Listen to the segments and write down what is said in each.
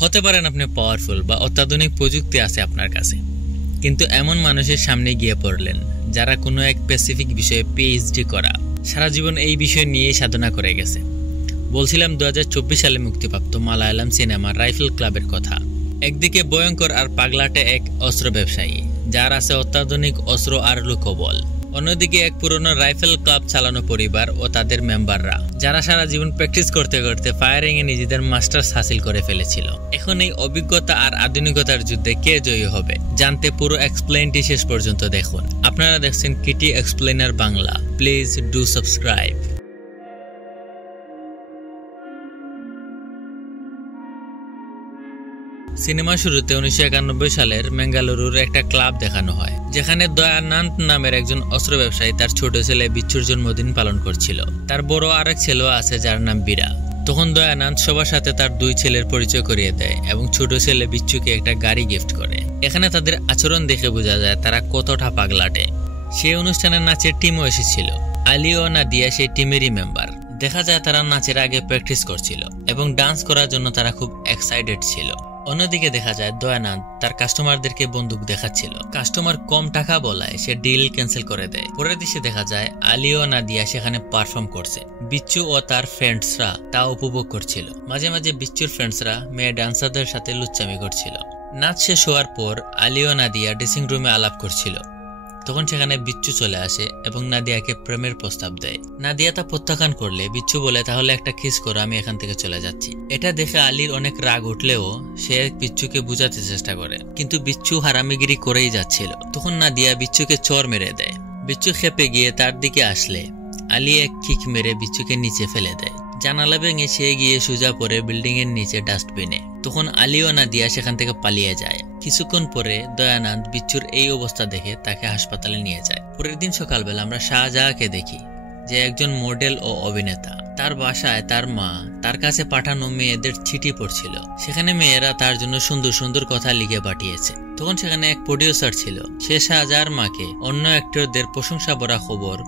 হতে পারেন আপনি পাওয়ারফুল বা অত্যাধুনিক প্রযুক্তি আছে আপনার কাছে, কিন্তু এমন মানুষের সামনে গিয়ে পড়লেন যারা কোনো এক স্পেসিফিক বিষয়ে পিএইচডি করা, সারা জীবন এই বিষয় নিয়েই সাধনা করে গেছে। বলছিলাম 2024 সালে মুক্তিপ্রাপ্ত মালায়ালাম সিনেমা রাইফেল ক্লাবের কথা। একদিকে ভয়ঙ্কর আর পাগলাটে এক অস্ত্র ব্যবসায়ী যার আছে অত্যাধুনিক অস্ত্র আর লোকবল, অন্যদিকে এক পুরনো রাইফেল ক্লাব চালানো পরিবার ও তাদের মেম্বাররা যারা সারা জীবন প্র্যাকটিস করতে করতে ফায়ারিং এ নিজেদের মাস্টার্স হাসিল করে ফেলেছিল। এখন এই অভিজ্ঞতা আর আধুনিকতার যুদ্ধে কে জয়ী হবে জানতে পুরো এক্সপ্লেইনটি শেষ পর্যন্ত দেখুন। আপনারা দেখছেন Kitty explainer Bangla. Please do subscribe. Cinema শুরুতে 1991 সালের বেঙ্গালুরুর একটা ক্লাব দেখানো হয়, যেখানে দয়ানন্দ নামের একজন অস্ত্র ব্যবসায়ী তার ছোট ছেলে বিচ্ছুর জন্মদিন পালন করছিল। তার বড় আরেক ছেলেও আছে যার নাম বীরা। তখন দয়ানন্দ সবার সাথে তার দুই ছেলের পরিচয় করিয়ে দেয় এবং ছোট ছেলে বিচ্ছুকে একটা গাড়ি গিফট করে। এখানে তাদের আচরণ দেখে বোঝা যায় তারা কতটা পাগলাটে। সেই অনুষ্ঠানে নাচের টিমও এসেছিল। আলী ও নাদিয়া সেই টিমেরই মেম্বার। দেখা যায় তারা নাচের আগে প্র্যাকটিস করছিল এবং ডান্স করার জন্য তারা খুব এক্সাইটেড ছিল। অন্যদিকে দেখা যায় দয়ানন্দ তার কাস্টমারদেরকে বন্দুক দেখাচ্ছিল। কাস্টমার কম টাকা বলায় সে ডিল ক্যান্সেল করে দেয়। পরের দৃশ্যে দেখা যায় আলী ও নাদিয়া সেখানে পারফর্ম করছে। বিচ্ছু ও তার ফ্রেন্ডসরা তা উপভোগ করছিল। মাঝে মাঝে বিচ্ছুর ফ্রেন্ডসরা মেয়ে ডান্সারদের সাথে লুচ্চামি করছিল। নাচ শেষ হওয়ার পর আলী ও নাদিয়া ড্রেসিং রুমে আলাপ করছিল। তখন সেখানে বিচ্ছু চলে আসে এবং নাদিয়াকে প্রেমের প্রস্তাব দেয়। নাদিয়া তা প্রত্যাখ্যান করলে বিচ্ছু বলে, তাহলে একটা কিস করো, আমি এখান থেকে চলে যাচ্ছি। এটা দেখে আলীর অনেক রাগ উঠলেও সে বিচ্ছুকে বুঝাতে চেষ্টা করে, কিন্তু বিচ্ছু হারামিগিরি করেই যাচ্ছিল। তখন নাদিয়া বিচ্ছুকে চর মেরে দেয়। বিচ্ছু খেপে গিয়ে তার দিকে আসলে আলী এক কিক মেরে বিচ্ছুকে নিচে ফেলে দেয়। জানালা ভেঙে সে গিয়ে সোজা পড়ে বিল্ডিং এর নিচে ডাস্টবিনে। তখন আলী ও নাদিয়া সেখান থেকে পালিয়ে যায়। কিছুক্ষণ পরে দয়ানন্দ বিচ্ছুর এই অবস্থা দেখে তাকে হাসপাতালে নিয়ে যায়। পরের দিন সকালবেলা আমরা শাহজাহাকে দেখি, যে একজন মডেল ও অভিনেতা। তার বাসায় তার মা তার কাছে পাঠানো মেয়েদের চিঠি পড়ছিল। সেখানে মেয়েরা তার জন্য সুন্দর সুন্দর কথা লিখে পাঠিয়েছে। তখন সেখানে এক প্রডিউসার ছিল। সে শাহজাহার মাকে অন্য অ্যাক্টরদের প্রশংসা ভরা খবর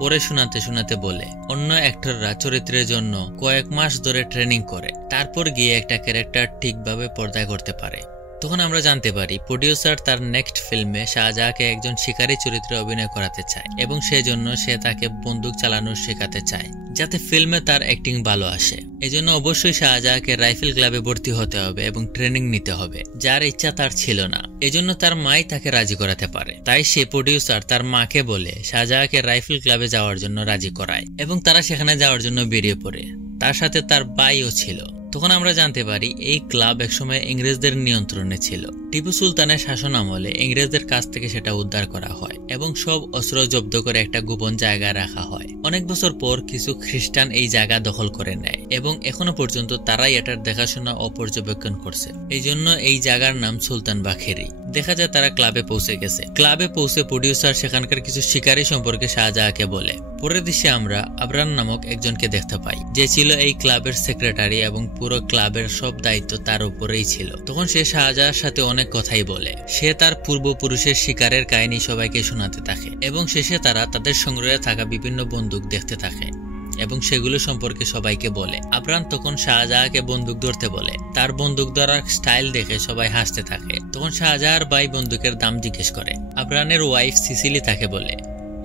পরে শোনাতে শোনাতে বলে, অন্য অ্যাক্টররা চরিত্রের জন্য কয়েক মাস ধরে ট্রেনিং করে, তারপর গিয়ে একটা ক্যারেক্টার ঠিকভাবে পর্দায় করতে পারে। তখন আমরা জানতে পারি প্রডিউসার তার নেক্সট ফিল্মে শাহজাহাকে একজন শিকারী চরিত্রে অভিনয় করাতে চায় এবং সেজন্য সে তাকে বন্দুক চালানো শেখাতে চায়, যাতে ফিল্মে তার অ্যাক্টিং ভালো আসে। এজন্য অবশ্যই শাহজাহাকে রাইফেল ক্লাবে ভর্তি হতে হবে এবং ট্রেনিং নিতে হবে, যার ইচ্ছা তার ছিল না। এজন্য তার মাই তাকে রাজি করাতে পারে। তাই সে প্রডিউসার তার মাকে বলে শাহজাহাকে রাইফেল ক্লাবে যাওয়ার জন্য রাজি করায় এবং তারা সেখানে যাওয়ার জন্য বেরিয়ে পড়ে। তার সাথে তার ভাইও ছিল। তখন আমরা জানতে পারি এই ক্লাব একসময় ইংরেজদের নিয়ন্ত্রণে ছিল। টিপু সুলতানের শাসন আমলে ইংরেজদের কাছ থেকে সেটা উদ্ধার করা হয় এবং সব অস্ত্র জব্দ করে একটা গোপন জায়গায় রাখা হয়। অনেক বছর পর কিছু খ্রিস্টান এই জায়গা দখল করে নেয় এবং এখনো পর্যন্ত তারাই এটার দেখাশোনা ও পর্যবেক্ষণ করছে। এই জন্য এই জায়গার নাম সুলতান বাখেরি। দেখা যায় তারা ক্লাবে পৌঁছে গেছে। ক্লাবে পৌঁছে প্রডিউসার সেখানকার কিছু শিকারী সম্পর্কে শাহজাহাকে বলে। পরের দৃশ্যে আমরা আবরান নামক একজনকে দেখতে পাই, যে ছিল এই ক্লাবের সেক্রেটারি এবং পুরো ক্লাবের সব দায়িত্ব তার উপরেই ছিল। তখন সে শাহজাহার সাথে অনেক কথাই বলে। সে তার পূর্বপুরুষের শিকারের কাহিনী সবাইকে শোনাতে থাকে এবং শেষে তারা তাদের সংগ্রহে থাকা বিভিন্ন বন্দুক দেখতে থাকে এবং সেগুলো সম্পর্কে সবাইকে বলে। আবরান তখন শাহজাহাকে বন্দুক ধরতে বলে। তার বন্দুক ধরার স্টাইল দেখে সবাই হাসতে থাকে। তখন শাহজাহার ভাই বন্দুকের দাম জিজ্ঞেস করে। আবরানের ওয়াইফ সিসিলি তাকে বলে,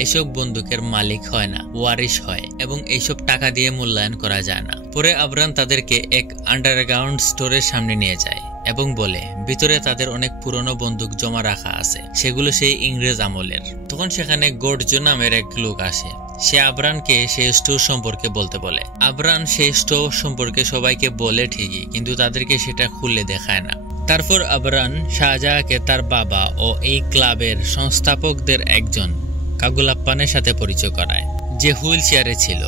এসব বন্দুকের মালিক হয় না, ওয়ারিশ হয় এবং এইসব টাকা দিয়ে মূল্যায়ন করা যায় না। পরে আবরান তাদেরকে এক আন্ডারগ্রাউন্ড স্টোরের সামনে নিয়ে যায় এবং বলে ভিতরে তাদের অনেক পুরনো বন্দুক জমা রাখা আছে, সেগুলো সেই ইংরেজ আমলের। তখন সেখানে গর্জো নামের এক লোক আসে। সে আবরানকে সেই স্টোর সম্পর্কে বলতে বলে। আবরান সেই স্টোর সম্পর্কে সবাইকে বলে ঠিকই, কিন্তু তাদেরকে সেটা খুলে দেখায় না। তারপর আবরান শাহজাহাকে তার বাবা ও এই ক্লাবের সংস্থাপকদের একজন কাগুলাপ্পানের সাথে পরিচয় করায়, যে হুইল চেয়ারে ছিল।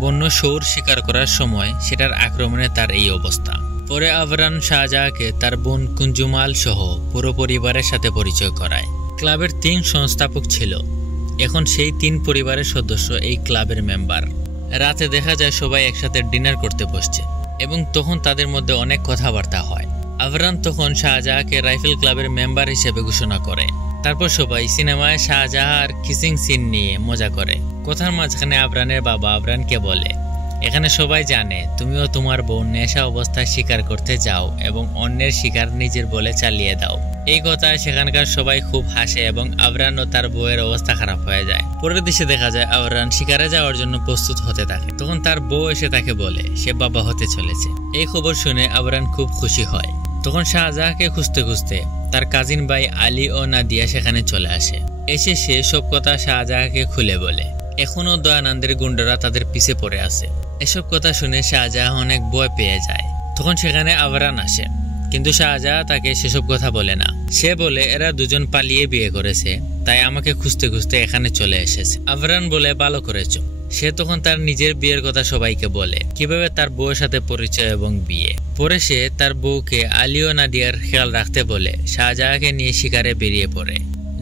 বন্য শুয়োর শিকার করার সময় সেটার আক্রমণে তার এই অবস্থা। পরে আবরান শাহজাহাকে তার বোন কুঞ্জুমাল সহ পুরো পরিবারের সাথে পরিচয় করায়। ক্লাবের 3 সংস্থাপক ছিল। এখন সেই 3 পরিবারের সদস্য এই ক্লাবের মেম্বার। রাতে দেখা যায় সবাই একসাথে ডিনার করতে বসছে এবং তখন তাদের মধ্যে অনেক কথাবার্তা হয়। আবরান তখন শাহজাহাকে রাইফেল ক্লাবের মেম্বার হিসেবে ঘোষণা করে। তারপর সবাই সিনেমায় শাহজাহার কিসিং সিন নিয়ে মজা করে। কথার মাঝখানে আবরানের বাবা আবরানকে বলে, এখানে সবাই জানে তুমিও তোমার বউ নেশা অবস্থায় শিকার করতে যাও এবং অন্যের শিকার নিজের বলে চালিয়ে দাও। এই কথায় সেখানকার সবাই খুব হাসে এবং আবরান ও তার বউয়ের অবস্থা খারাপ হয়ে যায়। পরের দৃশ্যে দেখা যায় আবরান শিকারে যাওয়ার জন্য প্রস্তুত হতে থাকে। তখন তার বউ এসে তাকে বলে সে বাবা হতে চলেছে। এই খবর শুনে আবরান খুব খুশি হয়। তখন শাহজাহাকে খুঁজতে খুঁজতে তার কাজিন ভাই আলী ও নাদিয়া সেখানে চলে আসে। এসে সে সব কথা শাহজাহাকে খুলে বলে। এখনো দয়ানন্দের গুন্ডারা তাদের পিছে পড়ে আছে। এসব কথা শুনে শাহজাহান অনেক ভয় পেয়ে যায়। তখন সেখানে আবরান আসে, কিন্তু শাহজাহান তাকে সেসব কথা বলে না। সে বলে এরা দুজন পালিয়ে বিয়ে করেছে, তাই আমাকে খুঁজতে খুঁজতে এখানে চলে এসেছে। আবরান বলে ভালো করেছো। সে তখন তার নিজের বিয়ের কথা সবাইকে বলে, কিভাবে তার বউয়ের সাথে পরিচয় এবং বিয়ে। পরে সে তার বউকে আলী ও নাদিয়ার খেয়াল রাখতে বলে শাহজাহানকে নিয়ে শিকারে বেরিয়ে পড়ে।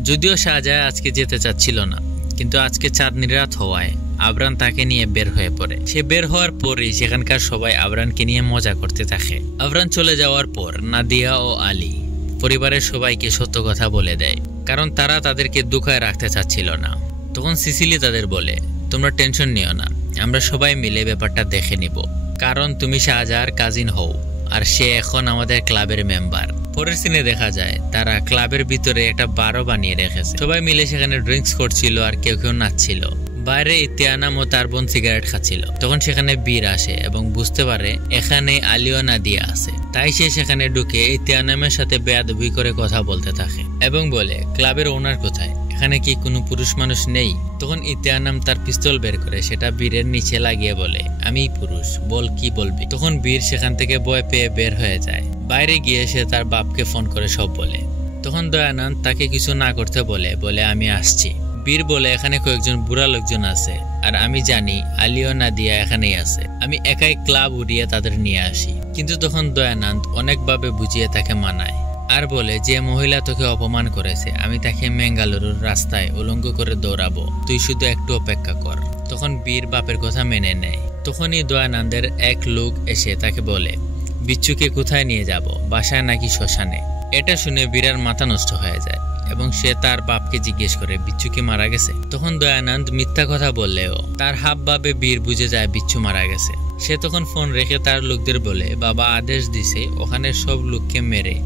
যদিও শাহজাহান আজকে যেতে চাচ্ছিল না, কিন্তু আজকে চাঁদনির রাত হওয়ায় আবরান তাকে নিয়ে বের হয়ে পড়ে। সে বের হওয়ার পরই সেখানকার সবাই আবরানকে নিয়ে মজা করতে থাকে। আবরান চলে যাওয়ার পর নাদিয়া ও আলী পরিবারের সবাইকে সত্য কথা বলে দেয়, কারণ তারা তাদেরকে দুঃখায় রাখতে চাচ্ছিল না। তখন সিসিলি তাদের বলে, তোমরা টেনশন নিও না, আমরা সবাই মিলে ব্যাপারটা দেখে নিব, কারণ তুমি শাহজাহার কাজিন হও আর সে এখন আমাদের ক্লাবের মেম্বার। পরের সিনে দেখা যায় তারা ক্লাবের ভিতরে একটা বারও বানিয়ে রেখেছে। সবাই মিলে সেখানে ড্রিঙ্কস করছিল আর কেউ কেউ নাচছিল। বাইরে ইতিয়ানাম ও তার বোন সিগারেট খাচ্ছিল। তখন সেখানে বীর আসে এবং বুঝতে পারে এখানে আলী ও নাদিয়া আছে। তাই সে সেখানে ঢুকে ইতিয়ানামের সাথে বেয়াদবি করে কথা বলতে থাকে এবং বলে, ক্লাবের ওনার কোথায়? এখানে কি কোনো পুরুষ মানুষ নেই? তখন ইতিয়ানাম তার পিস্তল বের করে সেটা বীরের নিচে লাগিয়ে বলে, আমি পুরুষ, বল কি বলবি। তখন বীর সেখান থেকে ভয় পেয়ে বের হয়ে যায়। বাইরে গিয়ে সে তার বাপকে ফোন করে সব বলে। তখন দয়ানন্দ তাকে কিছু না করতে বলে আমি আসছি। বীর বলে, এখানে কয়েকজন বুড়া লোকজন আছে আর আমি জানি আলী ও নাদিয়া এখানেই আছে, আমি একাই ক্লাব উড়িয়ে তাদের নিয়ে আসি। কিন্তু তখন দয়ানন্দ অনেকভাবে বুঝিয়ে তাকে মানায় আর বলে, যে মহিলা তোকে অপমান করেছে আমি তাকে মেঙ্গালুরুর রাস্তায় উলঙ্গ করে দৌড়াবো, তুই শুধু একটু অপেক্ষা কর। তখন বীর বাপের কথা মেনে নেয়। তখনই দয়ানন্দের এক লোক এসে তাকে বলে, বিচ্ছুকে কোথায় নিয়ে যাব, বাসায় নাকি শ্মশানে? এটা শুনে বীরের মাথা নষ্ট হয়ে যায় এবং সে তার বাপকে জিজ্ঞেস করে, বিচ্ছু কি মারা গেছে? তখন দয়ানন্দ মিথ্যা কথা বললেও তার হাব ভাবে বীর বুঝে যায় বিচ্ছু মারা গেছে। সে তখন ফোন রেখে তার লোকদের বলে, বাবা আদেশ দিছে ওখানে সব লোককে মেরে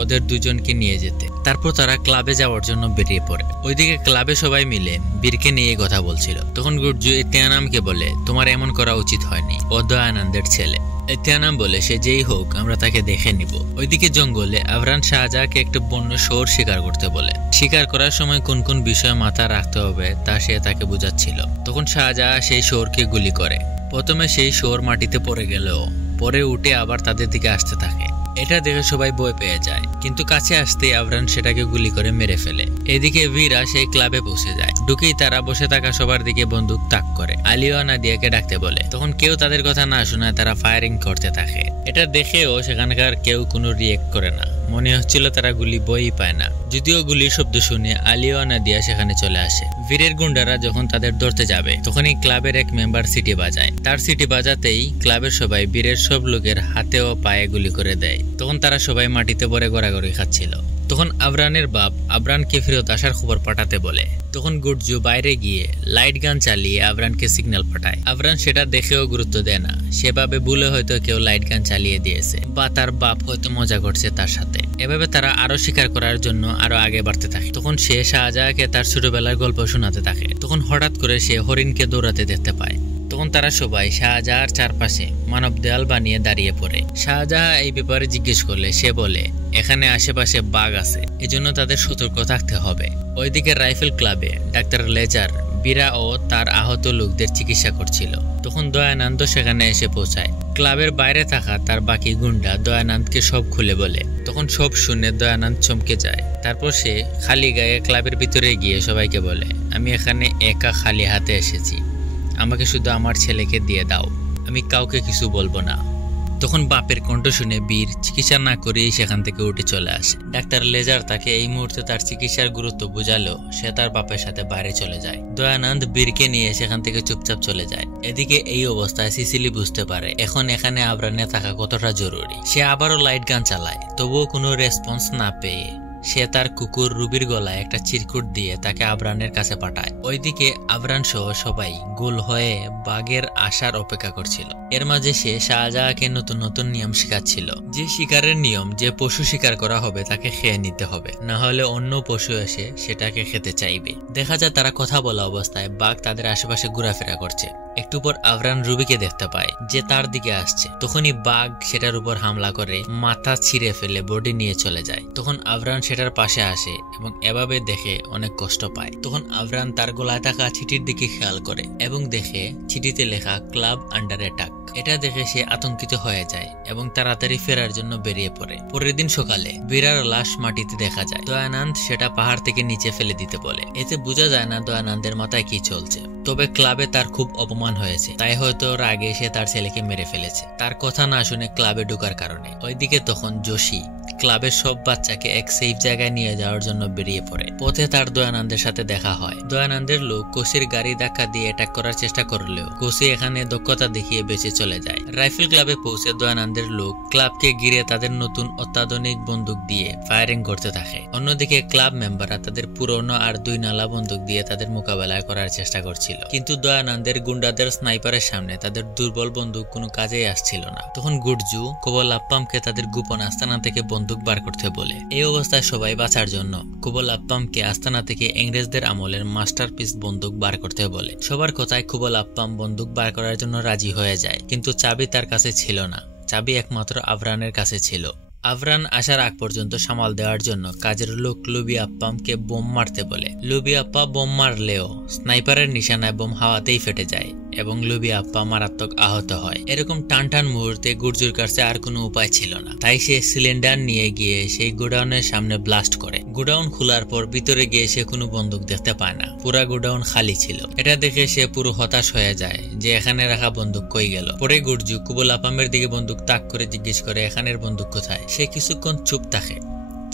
ওদের দুজনকে নিয়ে যেতে। তারপর তারা ক্লাবে যাওয়ার জন্য বেরিয়ে পড়ে। ওইদিকে ক্লাবে সবাই মিলে বীরকে নিয়ে কথা বলছিল। তখন গুর্জু ইতিয়ানামকে বলে, তোমার এমন করা উচিত হয়নি, ও দয়ানন্দের ছেলে। ইতিয়ানাম বলে, সে যেই হোক আমরা তাকে দেখে নিব। ওইদিকে জঙ্গলে আবরান শাহজাহানকে একটা বন্য শুয়োর শিকার করতে বলে। শিকার করার সময় কোন কোন বিষয় মাথা রাখতে হবে তা সে তাকে বুঝাচ্ছিল। তখন শাহজাহান সেই শুয়োরকে গুলি করে। প্রথমে সেই শুয়োর মাটিতে পড়ে গেলেও পরে উঠে আবার তাদের দিকে আসতে থাকে। এটা দেখে সবাই ভয় পেয়ে যায়, কিন্তু কাছে আসতেই আবরান সেটাকে গুলি করে মেরে ফেলে। এদিকে বীরা সেই ক্লাবে পৌঁছে যায়। ঢুকেই তারা বসে থাকা সবার দিকে বন্দুক তাক করে। আলী ও নাদিয়াকে ডাকতে বলে। তখন কেউ তাদের কথা না শোনায় তারা ফায়ারিং করতে থাকে। এটা দেখেও সেখানকার কেউ কোনো রিয়েক্ট করে না, মনে হচ্ছিল তারা গুলি বই পায় না। যদিও গুলির শব্দ শুনে আলী ও নাদিয়া সেখানে চলে আসে। বীরের গুন্ডারা যখন তাদের ধরতে যাবে তখনই ক্লাবের এক মেম্বার সিটি বাজায়। তার সিটি বাজাতেই ক্লাবের সবাই বীরের সব লোকের হাতে ও পায়ে গুলি করে দেয়। তখন তারা সবাই মাটিতে পড়ে গড়াগড়ি খাচ্ছিল। তখন আবরানের বাপ আবরানকে ফেরত আসার খবর পাঠাতে বলে। তখন গুর্জু বাইরে গিয়ে লাইট গান চালিয়ে আবরানকে সিগন্যাল পাঠায়। আবরান সেটা দেখেও গুরুত্ব দেয় না। সেভাবে ভুলে হয়তো কেউ লাইট গান চালিয়ে দিয়েছে বা তার বাপ হয়তো মজা করছে তার সাথে। এভাবে তারা আরো শিকার করার জন্য আরো আগে বাড়তে থাকে। তখন সে শাহজাহানকে তার ছোটবেলার গল্প শোনাতে থাকে। তখন হঠাৎ করে সে হরিণকে দৌড়াতে দেখতে পায়। তখন তারা সবাই শাহজাহার চারপাশে মানব দেয়াল বানিয়ে দাঁড়িয়ে পড়ে। শাহজাহান এই ব্যাপারে জিজ্ঞেস করলে সে বলে, এখানে আশেপাশে বাঘ আছে, এজন্য তাদের সতর্ক থাকতে হবে। ওইদিকে রাইফেল ক্লাবে ডাক্তার লেজার বীরা ও তার আহত লোকদের চিকিৎসা করছিল। তখন দয়ানন্দ সেখানে এসে পৌঁছায়। ক্লাবের বাইরে থাকা তার বাকি গুন্ডা দয়ানন্দকে সব খুলে বলে। তখন সব শুনে দয়ানন্দ চমকে যায়। তারপর সে খালি গায়ে ক্লাবের ভিতরে গিয়ে সবাইকে বলে, আমি এখানে একা খালি হাতে এসেছি, আমাকে শুধু আমার ছেলেকে দিয়ে দাও, আমি কাউকে কিছু বলবো না। তখন বাপের কণ্ঠ শুনে বীর চিকিৎসা না করেই সেখান থেকে উঠে চলে আসে। ডাক্তার লেজার তাকে এই মুহূর্তে তার চিকিৎসার গুরুত্ব বুঝালেও সে তার বাপের সাথে বাইরে চলে যায়। দয়ানন্দ বীরকে নিয়ে সেখান থেকে চুপচাপ চলে যায়। এদিকে এই অবস্থায় সিসিলি বুঝতে পারে এখন এখানে আবরানে থাকা কতটা জরুরি। সে আবারও লাইট গান চালায়, তবুও কোনো রেসপন্স না পেয়ে সে তার কুকুর রুবির গলায় একটা চিরকুট দিয়ে তাকে আবরানের কাছে পাঠায়। ওইদিকে আবরান সহ সবাই গোল হয়ে বাঘের আসার অপেক্ষা করছিল। এর মাঝে সে শাহজাহাকে নতুন নতুন নিয়ম শিখাচ্ছিল। যে শিকারের নিয়ম, যে পশু শিকার করা হবে তাকে খেয়ে নিতে হবে, না হলে অন্য পশু এসে সেটাকে খেতে চাইবে। দেখা যায় তারা কথা বলা অবস্থায় বাঘ তাদের আশেপাশে ঘোরাফেরা করছে। একটু পর আবরান রুবিকে দেখতে পায় যে তার দিকে আসছে। তখনই বাঘ সেটার উপর হামলা করে মাথা ছিঁড়ে ফেলে বডি নিয়ে চলে যায়। তখন আবরান সেটার পাশে আসে এবং এভাবে দেখে অনেক কষ্ট পায়। তখন আবরান তার গলায় থাকা চিঠির দিকে খেয়াল করে এবং দেখে চিঠিতে লেখা ক্লাব আন্ডার অ্যাটাক। এটা দেখে সে আতঙ্কিত হয়ে যায় এবং তাড়াতাড়ি ফেরার জন্য বেরিয়ে পড়ে। পরের দিন সকালে বীরার লাশ মাটিতে দেখা যায়। দয়ানন্দ সেটা পাহাড় থেকে নিচে ফেলে দিতে বলে। এতে বোঝা যায় না দয়ানন্দের মাথায় কি চলছে। তবে ক্লাবে তার খুব অপমান হয়েছে, তাই হয়তো রাগে সে তার ছেলেকে মেরে ফেলেছে, তার কথা না শুনে ক্লাবে ঢোকার কারণে। ওইদিকে তখন যোশী ক্লাবের সব বাচ্চাকে এক সেফ জায়গায় নিয়ে যাওয়ার জন্য বেরিয়ে পড়ে। পথে তার দয়ানন্দের সাথে দেখা হয়। দয়ানন্দের লোক কোসির গাড়ি ধাক্কা দিয়ে অ্যাটাক করার চেষ্টা করলেও কোসি এখানে দক্ষতা দেখিয়ে বেঁচে চলে যায়। রাইফেল ক্লাবে পৌঁছে দয়ানন্দের লোক ক্লাবকে ঘিরে তাদের নতুন অত্যাধুনিক বন্দুক দিয়ে ফায়ারিং করতে থাকে। অন্যদিকে ক্লাব মেম্বাররা তাদের পুরনো আর 2 নালা বন্দুক দিয়ে তাদের মোকাবেলা করার চেষ্টা করছিল, কিন্তু দয়ানন্দের গুন্ডাদের স্নাইপারের সামনে তাদের দুর্বল বন্দুক কোনো কাজেই আসছিল না। তখন গুর্জু কোবলাপ্পামকে তাদের গোপন আস্তানা থেকে বন্দুক বার করতে বলে। এই অবস্থায় সবাই বাঁচার জন্য কোবলাপ্পামকে আস্তানা থেকে ইংরেজদের আমলের মাস্টারপিস বন্দুক বার করতে বলে। সবার কথায় কোবলাপ্পাম বন্দুক বার করার জন্য রাজি হয়ে যায়, কিন্তু চাবি তার কাছে ছিল না। চাবি একমাত্র আবরানের কাছে ছিল। আবরান আসার আগ পর্যন্ত সামাল দেওয়ার জন্য কাজের লোক লুবিয়াপ্পামকে বোম মারতে বলে। লুবিয়াপ্পা বোম মারলেও স্নাইপারের নিশানায় বোম হাওয়াতেই ফেটে যায় এবং লুবিয়াপ্পা মারাত্মক আহত হয়। এরকম টান মুহূর্তে গুর্জুর কাছে আর কোনো উপায় ছিল না, তাই সে সিলিন্ডার নিয়ে গিয়ে সেই গোডাউনের সামনে ব্লাস্ট করে। গোডাউন খোলার পর ভিতরে গিয়ে সে কোনো বন্দুক দেখতে পায় না, পুরা গোডাউন খালি ছিল। এটা দেখে সে পুরো হতাশ হয়ে যায় যে এখানে রাখা বন্দুক কই গেল। পরে গুর্জু কোবলাপ্পামের দিকে বন্দুক তাক করে জিজ্ঞেস করে এখানের বন্দুক কোথায়। সে কিছুক্ষণ চুপ থাকে।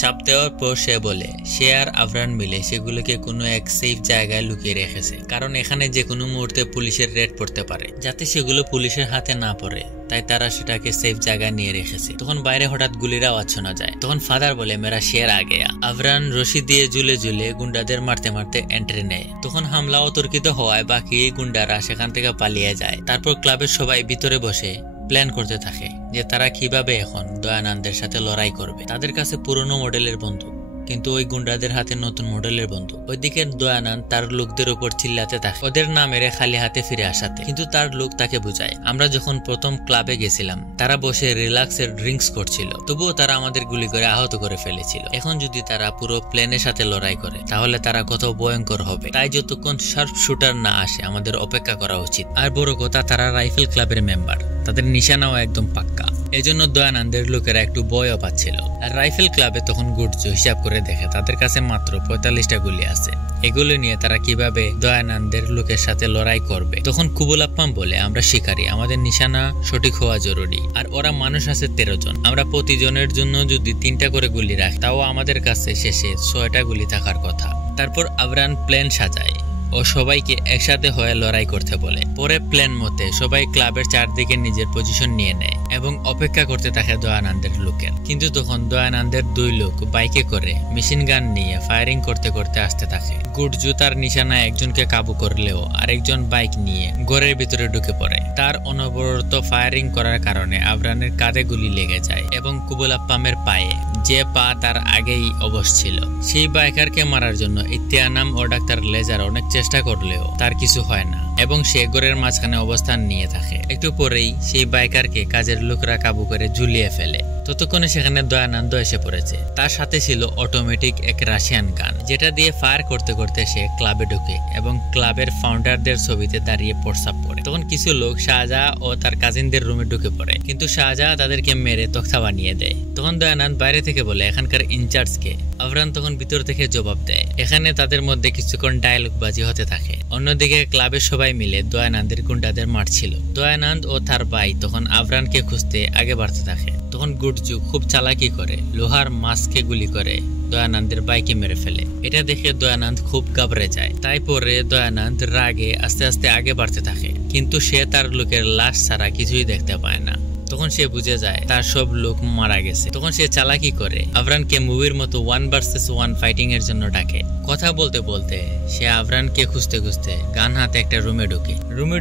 চাপ দেওয়ার পর সে বলে সে আর আবরান মিলে সেগুলোকে কোনো এক সেফ জায়গায় লুকিয়ে রেখেছে, কারণ এখানে যে কোনো মুহূর্তে পুলিশের রেড পড়তে পারে। যাতে সেগুলো পুলিশের হাতে না পড়ে তাই তারা সেটাকে সেফ জায়গায় নিয়ে রেখেছে। তখন বাইরে হঠাৎ গুলির আওয়াজ শোনা যায়। তখন ফাদার বলে মেরা শের আ গেয়া। আবরান রশি দিয়ে ঝুলে ঝুলে গুন্ডাদের মারতে মারতে এন্ট্রি নেয়। তখন হামলা অতর্কিত হওয়ায় বাকি গুন্ডারা সেখান থেকে পালিয়ে যায়। তারপর ক্লাবের সবাই ভিতরে বসে প্ল্যান করতে থাকে যে তারা কিভাবে এখন দয়ানন্দের সাথে লড়াই করবে। তাদের কাছে পুরনো মডেলের বন্দুক, কিন্তু ওই গুন্ডাদের হাতে নতুন মডেলের বন্দুক। ওইদিকে দয়ানন্দ তার লোকদের উপর চিল্লাতে থাকে ওদের না মেরে খালি হাতে ফিরে আসাতে, কিন্তু তার লোক তাকে বুঝায় আমরা যখন প্রথম ক্লাবে গেছিলাম তারা বসে রিল্যাক্সের ড্রিঙ্কস করছিল, তবুও তারা আমাদের গুলি করে আহত করে ফেলেছিল। এখন যদি তারা পুরো প্লেনের সাথে লড়াই করে তাহলে তারা কত ভয়ঙ্কর হবে। তাই যতক্ষণ শার্প শুটার না আসে আমাদের অপেক্ষা করা উচিত। আর বড় কথা, তারা রাইফেল ক্লাবের মেম্বার, তাদের নিশানাও একদম পাক্কা। এজন্য দয়ানন্দের লোকেরা একটু ভয়ও পাচ্ছিল। আর রাইফেল ক্লাবে তখন গুর্জু হিসাব করে দেখে তাদের কাছে মাত্র 45টা গুলি আছে। এগুলো নিয়ে তারা কিভাবে দয়ানন্দের লোকের সাথে লড়াই করবে। তখন কোবলাপ্পাম বলে আমরা শিকারী, আমাদের নিশানা সঠিক হওয়া জরুরি, আর ওরা মানুষ আছে 13 জন। আমরা প্রতিজনের জন্য যদি 3টা করে গুলি রাখি তাও আমাদের কাছে শেষে 6টা গুলি থাকার কথা। তারপর আবরান প্ল্যান সাজায় ও সবাইকে একসাথে হয়ে লড়াই করতে বলে। পরে প্ল্যান মতে সবাই ক্লাবের চারদিকে নিজের পজিশন নিয়ে নেয় এবং অপেক্ষা করতে থাকে দয়ানন্দের লোকের। কিন্তু তখন দয়ানন্দের 2 লোক বাইকে করে মেশিন গান নিয়ে ফায়ারিং করতে করতে আসতে থাকে। গুর্জু তার নিশানায় একজনকে কাবু করলেও আরেকজন বাইক নিয়ে ঘরের ভিতরে ঢুকে পড়ে। তার অনবরত ফায়ারিং করার কারণে আবরানের কাঁধে গুলি লেগে যায় এবং কোবলাপ্পামের পায়ে, যে পা তার আগেই অবশ ছিল। সেই বাইকারকে মারার জন্য ইতিয়ানাম ও ডাক্তার লেজার অনেক চেষ্টা করলেও তার কিছু হয় না এবং সে ঘরের মাঝখানে অবস্থান নিয়ে থাকে। একটু পরেই সেই বাইকারকে কাজের লোকরা কাবু করে ঝুলিয়ে ফেলে। ততক্ষণে সেখানে দয়ানন্দ এসে পড়েছে। তার সাথে ছিল অটোমেটিক এক রাশিয়ান গান, যেটা দিয়ে ফায়ার করতে করতে সে ক্লাবে ঢুকে এবং ক্লাবের ফাউন্ডারদের ছবিতে দাঁড়িয়ে প্রস্তাব করে। তখন কিছু লোক শাহজাহান ও তার কাজিনদের রুমে ঢুকে পড়ে, কিন্তু শাহজাহান তাদেরকে মেরে তক্তা বানিয়ে দেয়। তখন দয়ানন্দ বাইরে থেকে বলে এখানকার ইনচার্জকে। আবরান তখন ভিতর থেকে জবাব দেয়। এখানে তাদের মধ্যে কিছুক্ষণ ডায়লগ বাজি হতে থাকে। অন্যদিকে ক্লাবের সবাই মিলে দয়ানন্দের গুন্ডাদের মারছিল। দয়ানন্দ ও তার ভাই তখন আবরানকে খুঁজতে আগে বাড়তে থাকে। তখন গুর্জু খুব চালাকি করে লোহার মাস্কে গুলি করে দয়ানন্দের বাইকে মেরে ফেলে। এটা দেখে দয়ানন্দ খুব ঘাবড়ে যায়। তাই পরে দয়ানন্দ রাগে আস্তে আস্তে আগে বাড়তে থাকে, কিন্তু সে তার লোকের লাশ ছাড়া কিছুই দেখতে পায় না। তখন সে বুঝে যায় তার সব লোক মারা গেছে। তখন সে চালাকি করে আভরানকে মুভির মতো 1 ভার্সেস 1 ফাইটিং এর জন্য ডাকে। কথা বলতে বলতে সে আভরানকে খুঁজতে খুঁজতে গান হাতে একটা রুমে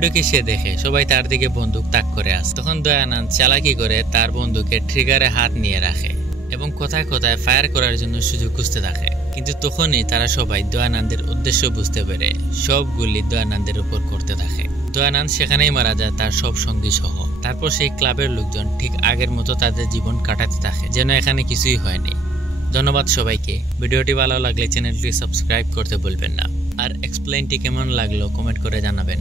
ঢুকে সে দেখে সবাই তার দিকে বন্দুক তাক করে আসে। তখন দয়ানন্দ চালাকি করে তার বন্দুকের ট্রিগারে হাত নিয়ে রাখে এবং কোথায় কোথায় ফায়ার করার জন্য সুযোগ খুঁজতে থাকে। কিন্তু তখনই তারা সবাই দয়ানন্দের উদ্দেশ্য বুঝতে পেরে সব গুলি দয়ানন্দের উপর করতে থাকে। দয়ানন্দ সেখানেই মারা যায় তার সব সঙ্গী সহ। তারপর সেই ক্লাবের লোকজন ঠিক আগের মতো তাদের জীবন কাটাতে থাকে যেন এখানে কিছুই হয়নি। ধন্যবাদ সবাইকে। ভিডিওটি ভালো লাগলে চ্যানেলটি সাবস্ক্রাইব করতে ভুলবেন না। আর এক্সপ্লেইনটি কেমন লাগলো কমেন্ট করে জানাবেন।